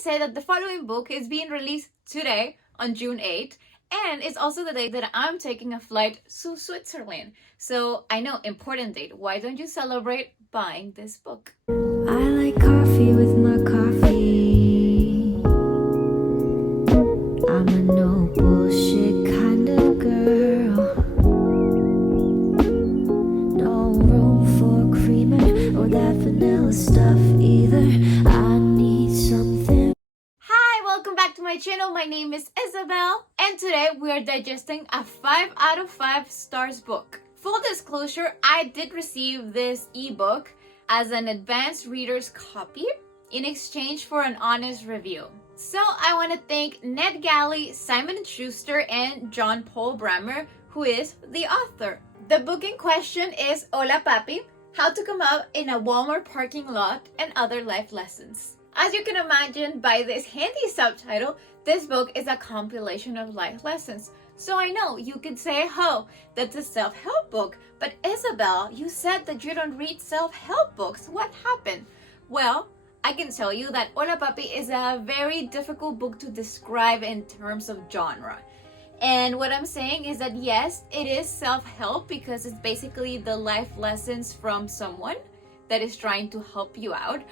say that the following book is being released today on June 8th, and it's also the day that I'm taking a flight to Switzerland. So I know, important date. Why don't you celebrate buying this book? I like coffee with my coffee. I'm a no bullshit kind of girl. No room for creamer or that vanilla stuff either. I need something. Hi, welcome back to my channel. My name is Isabel, and today we are digesting a 5 out of 5 stars book. Full disclosure, I did receive this ebook as an advanced reader's copy in exchange for an honest review. So I want to thank Netgalley, Simon Schuster, and John Paul Brammer, who is the author. The book in question is Hola Papi, How to Come Out in a Walmart Parking Lot and Other Life Lessons. As you can imagine by this handy subtitle, this book is a compilation of life lessons. So I know you could say, oh, that's a self-help book. But Isabel, you said that you don't read self-help books. What happened? Well, I can tell you that Hola Papi is a very difficult book to describe in terms of genre. And what I'm saying is that yes, it is self-help because it's basically the life lessons from someone that is trying to help you out.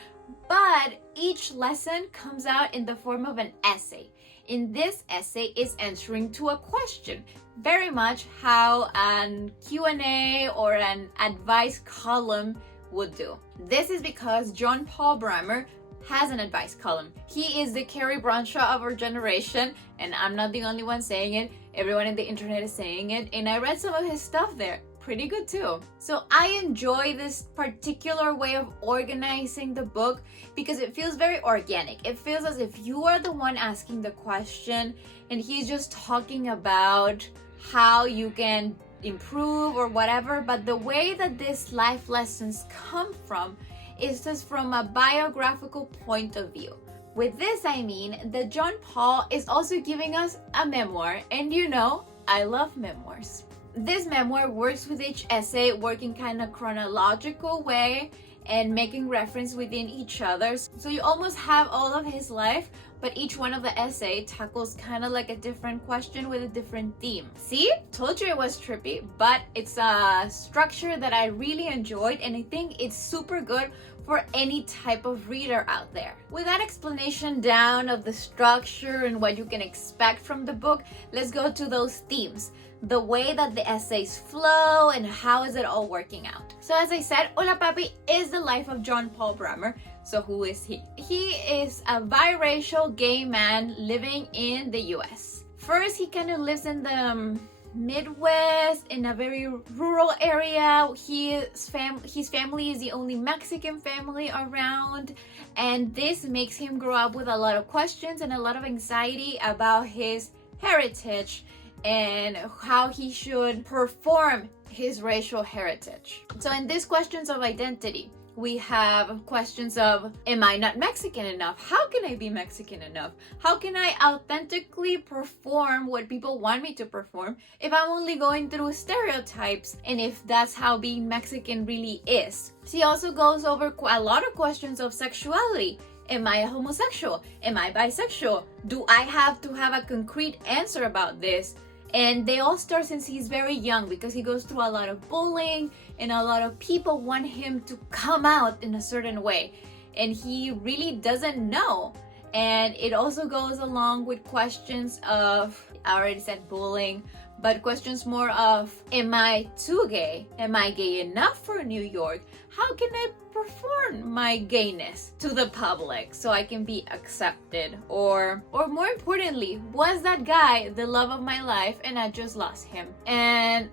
But each lesson comes out in the form of an essay. In this essay is answering to a question, very much how an Q&A or an advice column would do. This is because John Paul Brammer has an advice column. He is the Carrie Bradshaw of our generation, and I'm not the only one saying it. Everyone in the internet is saying it, and I read some of his stuff there. Pretty good too. So I enjoy this particular way of organizing the book because it feels very organic. It feels as if you are the one asking the question and he's just talking about how you can improve or whatever. But the way that these life lessons come from is just from a biographical point of view. With this, I mean that John Paul is also giving us a memoir, and you know, I love memoirs. This memoir works with each essay, working kind of chronological way and making reference within each other. So you almost have all of his life, but each one of the essay tackles kind of like a different question with a different theme. See? Told you it was trippy, but it's a structure that I really enjoyed, and I think it's super good for any type of reader out there. With that explanation down of the structure and what you can expect from the book, let's go to those themes. The way that the essays flow and how is it all working out. So as I said, Hola Papi is the life of John Paul Brammer. So who is he? He is a biracial gay man living in the US. First, he kind of lives in the Midwest in a very rural area. His family is the only Mexican family around, and this makes him grow up with a lot of questions and a lot of anxiety about his heritage and how he should perform his racial heritage. So in these questions of identity, we have questions of, am I not Mexican enough? How can I be Mexican enough? How can I authentically perform what people want me to perform if I'm only going through stereotypes and if that's how being Mexican really is? She also goes over a lot of questions of sexuality. Am I a homosexual? Am I bisexual? Do I have to have a concrete answer about this? And they all start since he's very young because he goes through a lot of bullying and a lot of people want him to come out in a certain way. And he really doesn't know. And it also goes along with questions of, I already said bullying, but questions more of, am I too gay? Am I gay enough for New York? How can I perform my gayness to the public so I can be accepted? Or more importantly, was that guy the love of my life and I just lost him? And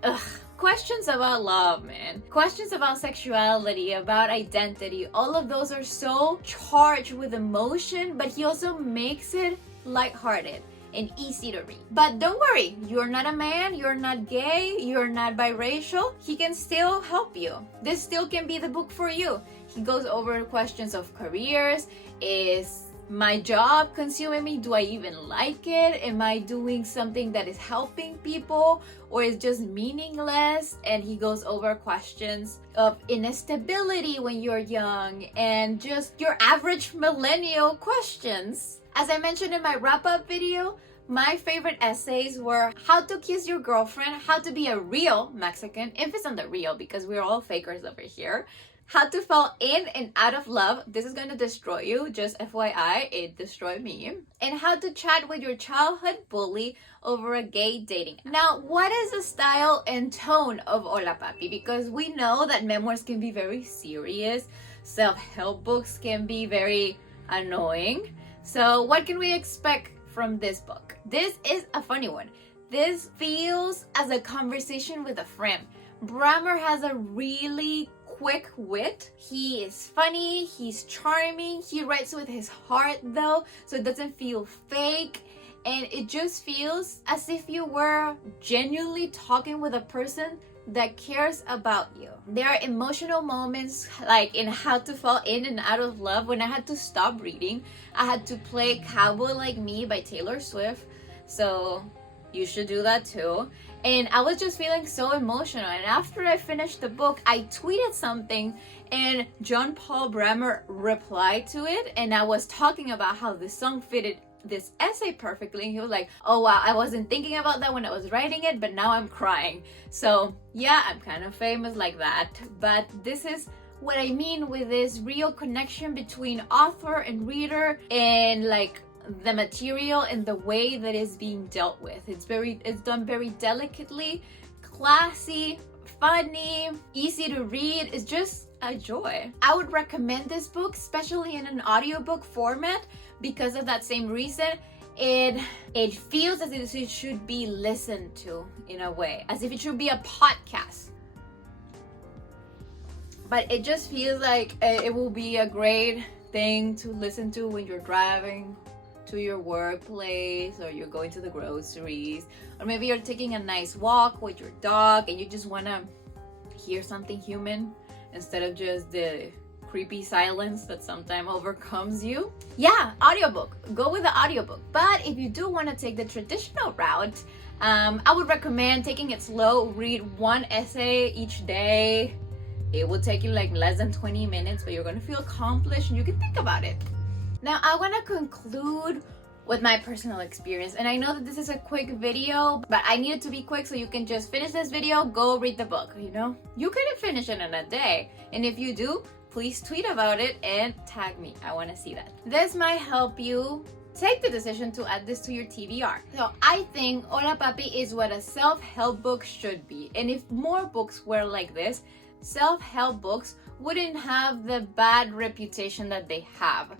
questions about love, man. Questions about sexuality, about identity. All of those are so charged with emotion, but he also makes it lighthearted and easy to read. But don't worry, you're not a man, you're not gay, you're not biracial. He can still help you. This still can be the book for you. He goes over questions of careers. Is my job consuming me? Do I even like it? Am I doing something that is helping people, or is just meaningless? And he goes over questions of instability when you're young and just your average millennial questions. As I mentioned in my wrap-up video, my favorite essays were how to kiss your girlfriend, how to be a real Mexican, emphasis on the real because we're all fakers over here, how to fall in and out of love, this is going to destroy you, just FYI, it destroyed me, and how to chat with your childhood bully over a gay dating. Now, what is the style and tone of Hola Papi? Because we know that memoirs can be very serious, self-help books can be very annoying. So what can we expect from this book? This is a funny one. This feels as a conversation with a friend. Brammer has a really quick wit. He is funny, he's charming, he writes with his heart though, so it doesn't feel fake, and it just feels as if you were genuinely talking with a person that cares about you. There are emotional moments like in How to Fall In and Out of Love when I had to stop reading. I had to play Cowboy Like Me by Taylor Swift, so you should do that too. And I was just feeling so emotional, and after I finished the book, I tweeted something and John Paul Brammer replied to it, and I was talking about how this song fitted this essay perfectly, and he was like, oh wow, I wasn't thinking about that when I was writing it, but now I'm crying. So yeah, I'm kind of famous like that, but this is what I mean with this real connection between author and reader, and like the material and the way that is being dealt with. It's done very delicately, classy, funny, easy to read. It's just a joy. I would recommend this book, especially in an audiobook format, because of that same reason. It feels as if it should be listened to in a way, as if it should be a podcast. But it just feels like it will be a great thing to listen to when you're driving to your workplace, or you're going to the groceries, or maybe you're taking a nice walk with your dog and you just want to hear something human instead of just the creepy silence that sometimes overcomes you. Yeah, audiobook. Go with the audiobook. But if you do want to take the traditional route, I would recommend taking it slow. Read one essay each day. It will take you like less than 20 minutes, but you're going to feel accomplished and you can think about it. Now, I want to conclude with my personal experience, and I know that this is a quick video, but I need it to be quick so you can just finish this video, go read the book, you know? You couldn't finish it in a day, and if you do, please tweet about it and tag me. I want to see that. This might help you take the decision to add this to your TBR. So I think Hola Papi is what a self-help book should be, and if more books were like this, self-help books wouldn't have the bad reputation that they have.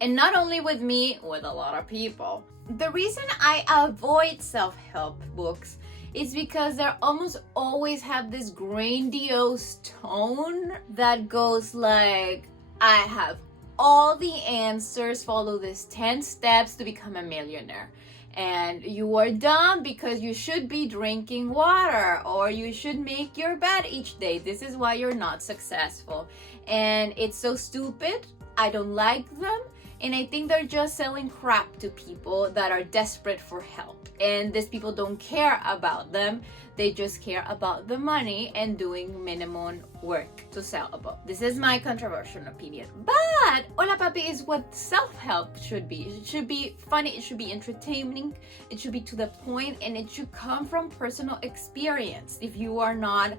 And not only with me, with a lot of people. The reason I avoid self-help books is because they almost always have this grandiose tone that goes like, I have all the answers, follow these 10 steps to become a millionaire. And you are dumb because you should be drinking water, or you should make your bed each day. This is why you're not successful. And it's so stupid. I don't like them, and I think they're just selling crap to people that are desperate for help, and these people don't care about them. They just care about the money and doing minimum work to sell a book. This is my controversial opinion, but Hola Papi is what self-help should be. It should be funny, it should be entertaining, it should be to the point, and it should come from personal experience. If you are not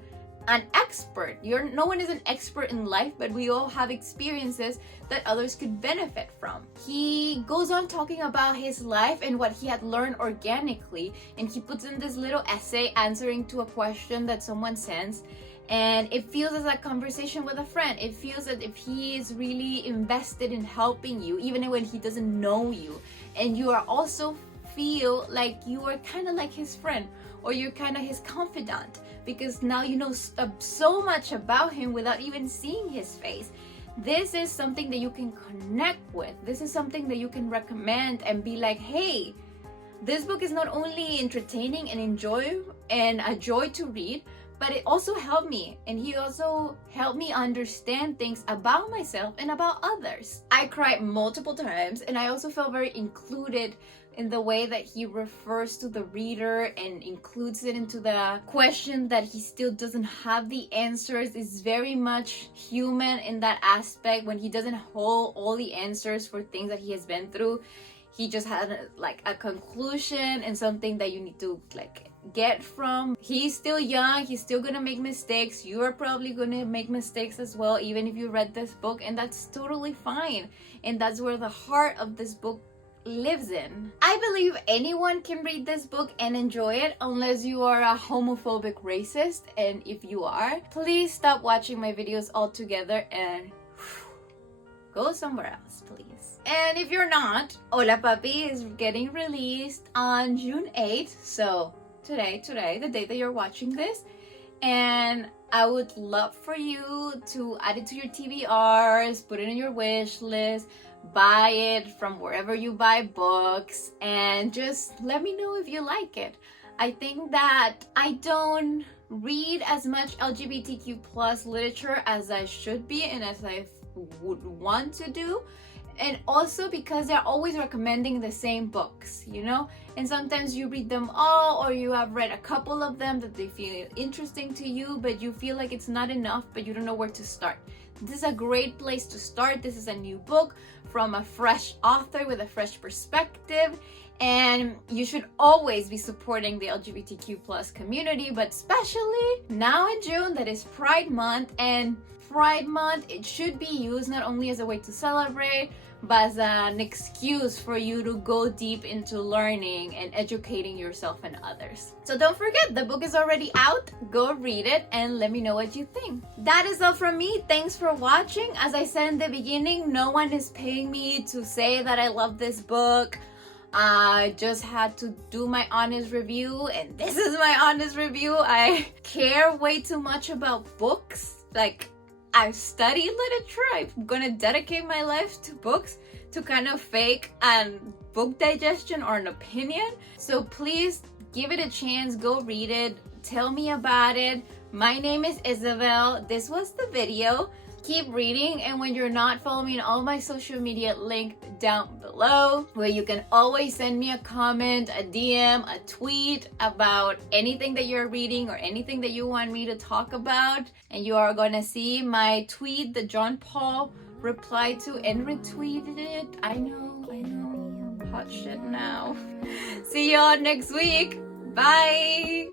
an expert, no one is an expert in life, but we all have experiences that others could benefit from. He goes on talking about his life and what he had learned organically, and he puts in this little essay answering to a question that someone sends, and it feels as a conversation with a friend. It feels as if he is really invested in helping you, even when he doesn't know you, and you are also feel like you are kind of like his friend, or you're kind of his confidant, because now you know so much about him without even seeing his face. This is something that you can connect with. This is something that you can recommend and be like, hey, this book is not only entertaining and a joy to read, but it also helped me, and he also helped me understand things about myself and about others. I cried multiple times, and I also felt very included in the way that he refers to the reader and includes it into the question that he still doesn't have the answers. Is very much human in that aspect when he doesn't hold all the answers for things that he has been through. He just had like a conclusion and something that you need to like get from. He's still young, he's still gonna make mistakes. You are probably gonna make mistakes as well, even if you read this book, and that's totally fine. And that's where the heart of this book lives in. I believe anyone can read this book and enjoy it, unless you are a homophobic racist, and if you are, please stop watching my videos altogether and go somewhere else, please. And if you're not, Hola Papi is getting released on June 8th, so today, the day that you're watching this, and I would love for you to add it to your TBRs, put it in your wish list, buy it from wherever you buy books, and just let me know if you like it. I think that I don't read as much LGBTQ plus literature as I should be and as I would want to do, and also because they're always recommending the same books, you know, and sometimes you read them all, or you have read a couple of them that they feel interesting to you, but you feel like it's not enough, but you don't know where to start. This is a great place to start. This is a new book from a fresh author with a fresh perspective, and you should always be supporting the LGBTQ plus community, but especially now in June, that is Pride Month, and Pride Month, it should be used not only as a way to celebrate, but as an excuse for you to go deep into learning and educating yourself and others. So don't forget, the book is already out. Go read it and let me know what you think. That is all from me. Thanks for watching. As I said in the beginning, no one is paying me to say that I love this book. I just had to do my honest review, and this is my honest review. I care way too much about books. Like, I've studied literature. I'm gonna dedicate my life to books to kind of fake an book digestion or an opinion. So please give it a chance. Go read it. Tell me about it. My name is Isabel. This was the video. Keep reading, and when you're not, follow me on all my social media linked down below, where you can always send me a comment, a DM, a tweet about anything that you're reading or anything that you want me to talk about. And you are gonna see my tweet that John Paul replied to and retweeted it. I know, hot shit now. See y'all next week. Bye.